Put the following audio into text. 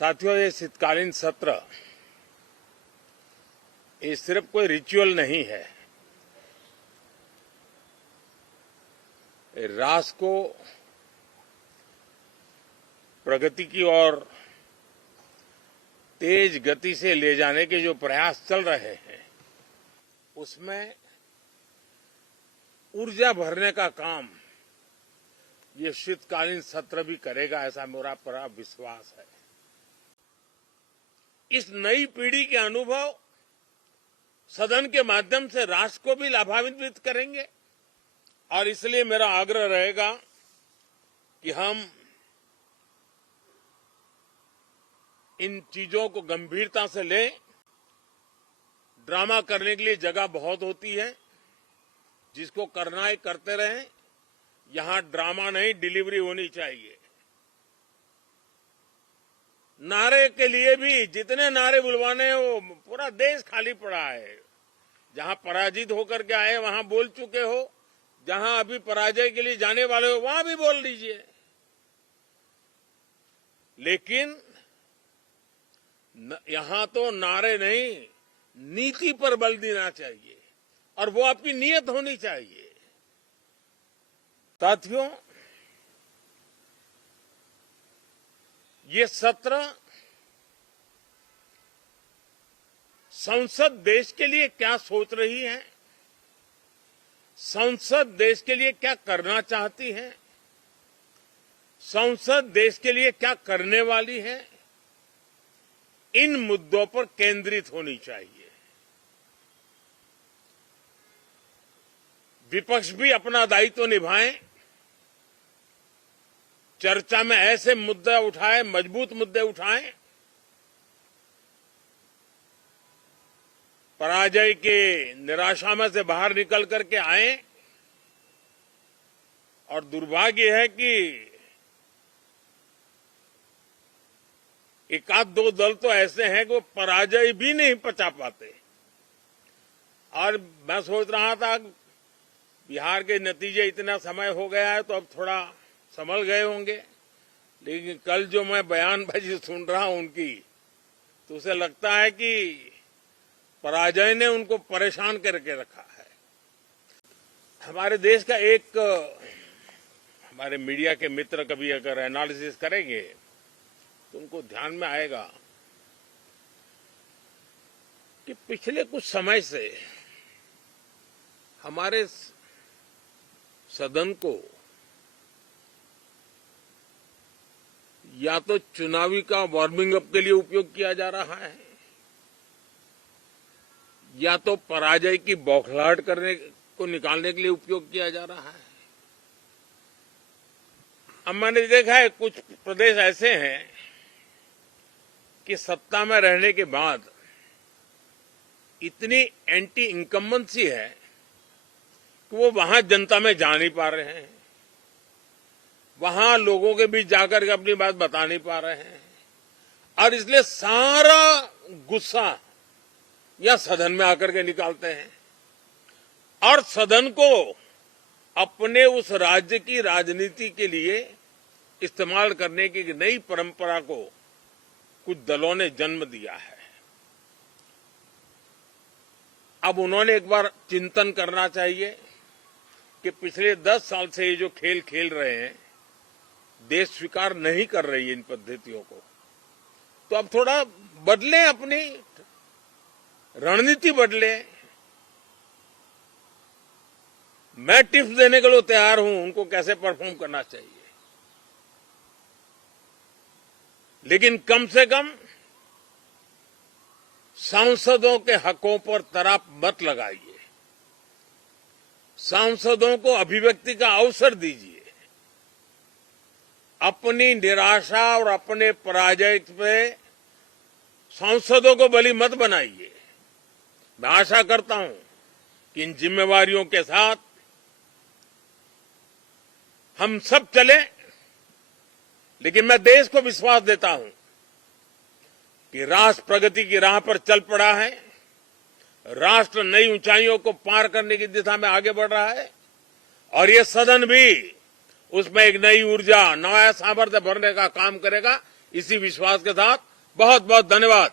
साथियों, ये शीतकालीन सत्र ये सिर्फ कोई रिचुअल नहीं है। राष्ट्र को प्रगति की ओर तेज गति से ले जाने के जो प्रयास चल रहे हैं, उसमें ऊर्जा भरने का काम ये शीतकालीन सत्र भी करेगा, ऐसा मेरा पूरा विश्वास है। इस नई पीढ़ी के अनुभव सदन के माध्यम से राष्ट्र को भी लाभान्वित करेंगे और इसलिए मेरा आग्रह रहेगा कि हम इन चीजों को गंभीरता से लें। ड्रामा करने के लिए जगह बहुत होती है, जिसको करना है करते रहें। यहां ड्रामा नहीं, डिलीवरी होनी चाहिए। नारे के लिए भी जितने नारे बुलवाने हैं, वो पूरा देश खाली पड़ा है। जहां पराजित होकर के आए वहां बोल चुके हो, जहां अभी पराजय के लिए जाने वाले हो वहां भी बोल लीजिए, लेकिन यहां तो नारे नहीं, नीति पर बल देना चाहिए और वो आपकी नीयत होनी चाहिए। साथियों, ये सत्र संसद देश के लिए क्या सोच रही है, संसद देश के लिए क्या करना चाहती है, संसद देश के लिए क्या करने वाली है, इन मुद्दों पर केंद्रित होनी चाहिए। विपक्ष भी अपना दायित्व निभाएं, चर्चा में ऐसे मुद्दे उठाएं, मजबूत मुद्दे उठाएं, पराजय के निराशा में से बाहर निकल करके आए। और दुर्भाग्य है कि एक आध दो दल तो ऐसे हैं कि वो पराजय भी नहीं पचा पाते। और मैं सोच रहा था बिहार के नतीजे इतना समय हो गया है तो अब थोड़ा संभल गए होंगे, लेकिन कल जो मैं बयानबाजी सुन रहा हूं उनकी, तो उसे लगता है कि पराजय ने उनको परेशान करके रखा है। हमारे देश का एक हमारे मीडिया के मित्र कभी अगर एनालिसिस करेंगे तो उनको ध्यान में आएगा कि पिछले कुछ समय से हमारे सदन को या तो चुनावी का वार्मिंग अप के लिए उपयोग किया जा रहा है, या तो पराजय की बौखलाहट करने को निकालने के लिए उपयोग किया जा रहा है। अब मैंने देखा है कुछ प्रदेश ऐसे हैं कि सत्ता में रहने के बाद इतनी एंटी इनकम्बेंसी है कि वो वहां जनता में जा नहीं पा रहे हैं, वहां लोगों के बीच जाकर के अपनी बात बता नहीं पा रहे हैं, और इसलिए सारा गुस्सा या सदन में आकर के निकालते हैं और सदन को अपने उस राज्य की राजनीति के लिए इस्तेमाल करने की नई परंपरा को कुछ दलों ने जन्म दिया है। अब उन्होंने एक बार चिंतन करना चाहिए कि पिछले 10 साल से ये जो खेल खेल रहे हैं, देश स्वीकार नहीं कर रही है इन पद्धतियों को, तो अब थोड़ा बदलें, अपनी रणनीति बदलें। मैं टिप्स देने के लिए तैयार हूं उनको कैसे परफॉर्म करना चाहिए, लेकिन कम से कम सांसदों के हकों पर तराप मत लगाइए, सांसदों को अभिव्यक्ति का अवसर दीजिए, अपनी निराशा और अपने पराजय पे सांसदों को बलि मत बनाइए। मैं आशा करता हूं कि इन जिम्मेवारियों के साथ हम सब चलें, लेकिन मैं देश को विश्वास देता हूं कि राष्ट्र प्रगति की राह पर चल पड़ा है, राष्ट्र नई ऊंचाइयों को पार करने की दिशा में आगे बढ़ रहा है और ये सदन भी उसमें एक नई ऊर्जा, नया सामर्थ्य भरने का काम करेगा। इसी विश्वास के साथ बहुत बहुत धन्यवाद।